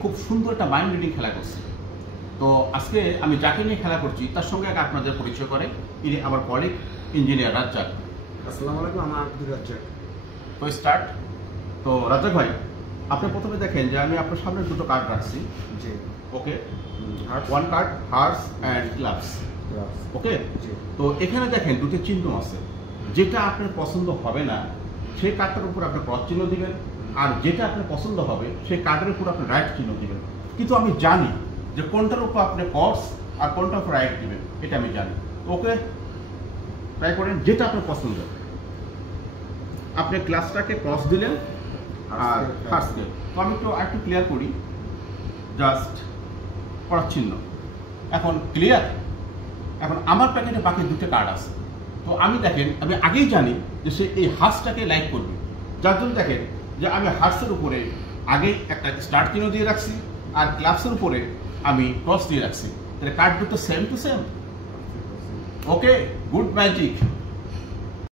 খুব সুন্দর একটা মাইন্ড রিডিং খেলা করছি। তো আজকে আমি যাকে নিয়ে খেলা করছি তার সঙ্গে আগে আপনাদের পরিচয় করে, ইনি আমার কলিগ ইঞ্জিনিয়ার রাজ্জাক। আসসালামু আলাইকুম, আমার আব্দুর রাজ্জাক। তো স্টার্ট। তো রাজ্জাক ভাই, আপনি প্রথমে দেখেন যে আমি আপনার সামনে দুটো কার্ড রাখছি। জি। Okay, one card hearts and clubs. Okay, তো এখানে দেখেন দুটো চিহ্ন আছে। যেটা আপনার পছন্দ হবে না সেই কার্ডটার উপর আপনি ক্রস চিহ্ন দিবেন, আর যেটা আপনার পছন্দ হবে সেই কার্ডের উপর আপনি রাইট চিহ্ন দিবেন। কিন্তু আমি জানি যে কোনটার উপর আপনি ক্রস আর কোনটার উপর রাইট দিবেন, এটা আমি জানি। ওকে, ট্রাই করেন যেটা আপনার পছন্দ। আপনি ক্লাসটাকে ক্রস দিলেন আর ফার্স্ট। তো আমি একটু ক্লিয়ার করি, জাস্ট ক্রস চিহ্ন। এখন ক্লিয়ার। এখন আমার প্যাকেটে বাকি দুটো কার্ড আছে। তো আমি দেখেন, আমি আগেই জানি যে সে এই হার্সটাকে লাইক করবে, যার জন্য দেখেন যে আমি হার্সের উপরে আগে একটা স্টার্ট চিহ্ন দিয়ে রাখছি, আর ক্লাবসের উপরে আমি ক্রস দিয়ে রাখছি। তাহলে কার্ড দুটো same to same. Okay, good magic.